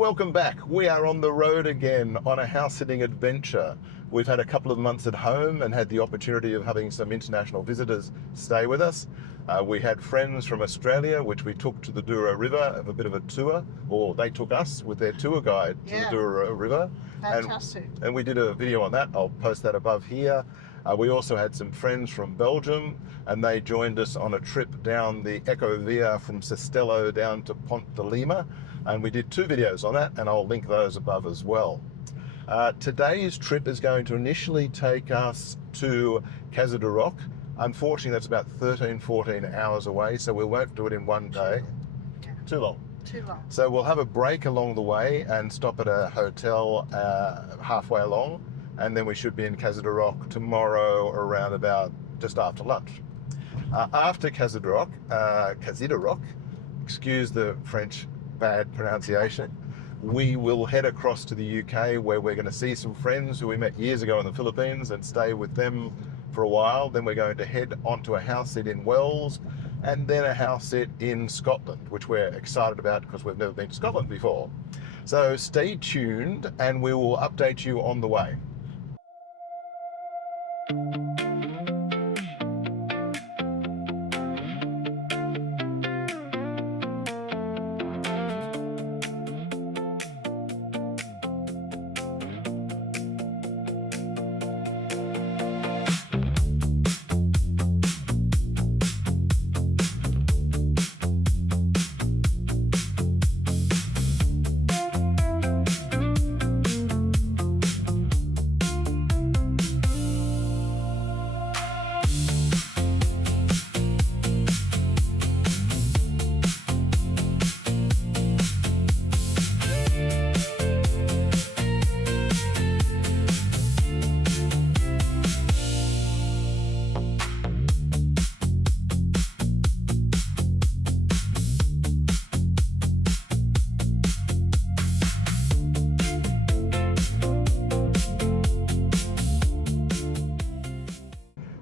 welcome back. We are on the road again on a house sitting adventure. We've had a couple of months at home and had the opportunity of having some international visitors stay with us. We had friends from Australia, which we took to the Douro River of a bit of a tour, or they took us with their tour guide to the Douro River. Fantastic. And we did a video on that. I'll post that above here. We also had some friends from Belgium, and they joined us on a trip down the Ecovia from Sestelo down to Pont de Lima. And we did two videos on that, and I'll link those above as well. Today's trip is going to initially take us to Cazideroque. Unfortunately, that's about 14 hours away, so we won't do it in one day. Too long. Too long. So we'll have a break along the way and stop at a hotel halfway along, and then we should be in Cazideroque tomorrow around about just after lunch. After Cazideroque, excuse the French bad pronunciation, we will head across to the UK, where we're going to see some friends who we met years ago in the Philippines and stay with them for a while. Then we're going to head onto a house sit in Wales and then a house sit in Scotland, which we're excited about because we've never been to Scotland before. So stay tuned and we will update you on the way.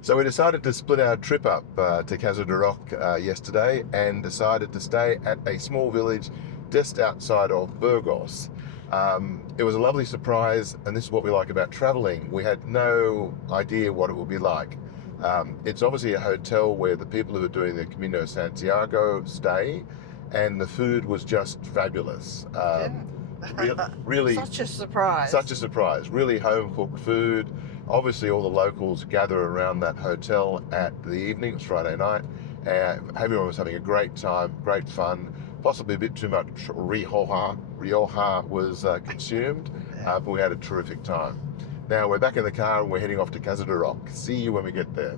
So we decided to split our trip up to Cazideroque yesterday and decided to stay at a small village just outside of Burgos. It was a lovely surprise, and this is what we like about traveling. We had no idea what it would be like. It's obviously a hotel where the people who are doing the Camino Santiago stay, and the food was just fabulous. Really Such a surprise. Such a surprise. Really home-cooked food. Obviously, all the locals gather around that hotel at the evening. It was Friday night. Everyone was having a great time, great fun. Possibly a bit too much Rioja was consumed, but we had a terrific time. Now we're back in the car and we're heading off to Cazideroque. See you when we get there.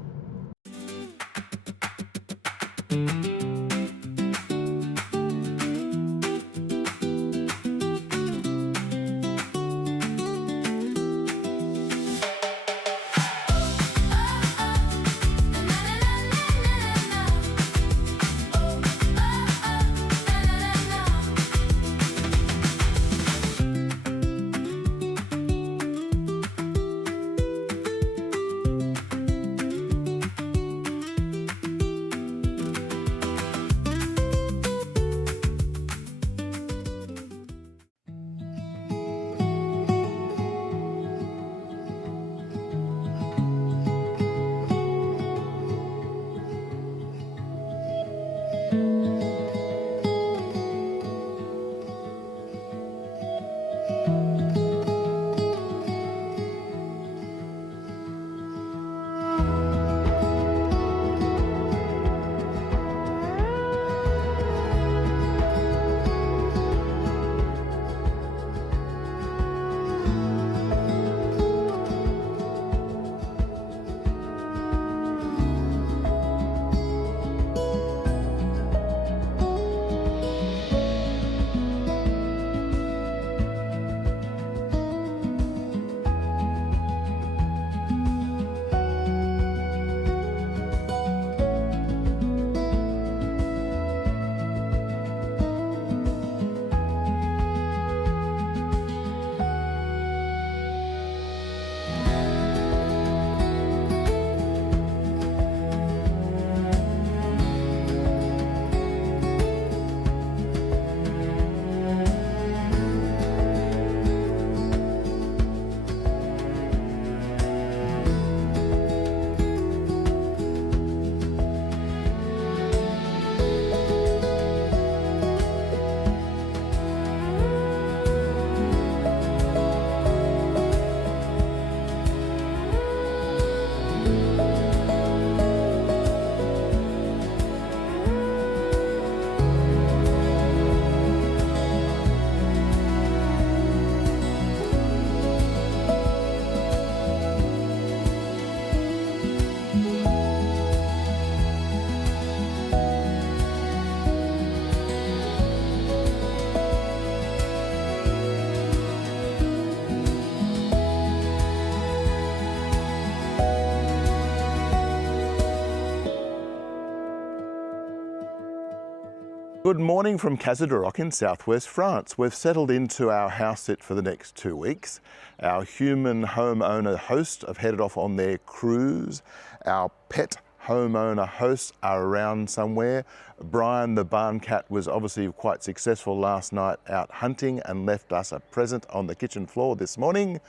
Good morning from Cazideroque in southwest France. We've settled into our house sit for the next 2 weeks. Our human homeowner hosts have headed off on their cruise. Our pet homeowner hosts are around somewhere. Brian the barn cat was obviously quite successful last night out hunting and left us a present on the kitchen floor this morning.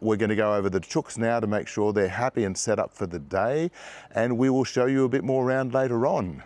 We're going to go over the chooks now to make sure they're happy and set up for the day, and we will show you a bit more around later on.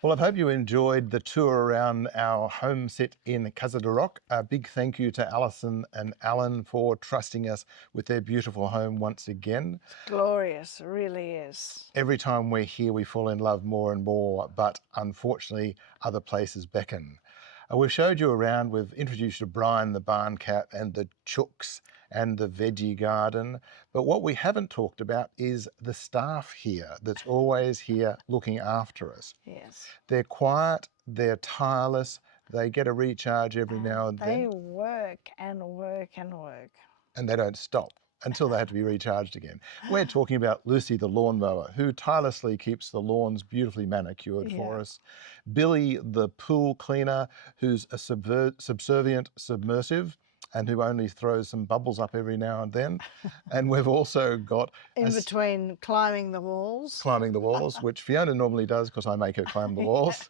Well, I hope you enjoyed the tour around our home sit in Cazideroque. A big thank you to Alison and Alan for trusting us with their beautiful home once again. Glorious, it really is. Every time we're here, we fall in love more and more, but unfortunately, other places beckon. We've showed you around, we've introduced you to Brian the barn cat and the chooks and the veggie garden. But what we haven't talked about is the staff here that's always here looking after us. Yes. They're quiet, they're tireless, they get a recharge every now and They then, work and work and work. and they don't stop until they have to be recharged again. We're talking about Lucy the lawnmower, who tirelessly keeps the lawns beautifully manicured for us. Billy the pool cleaner, who's a subservient submersive and who only throws some bubbles up every now and then. And we've also got In between climbing the walls. climbing the walls, which Fiona normally does because I make her climb the walls.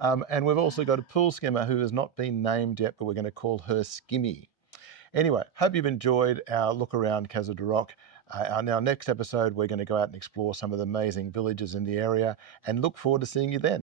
And we've also got a pool skimmer who has not been named yet, but we're going to call her Skimmy. Anyway, hope you've enjoyed our look around Cazideroque. On our next episode, we're going to go out and explore some of the amazing villages in the area and look forward to seeing you then.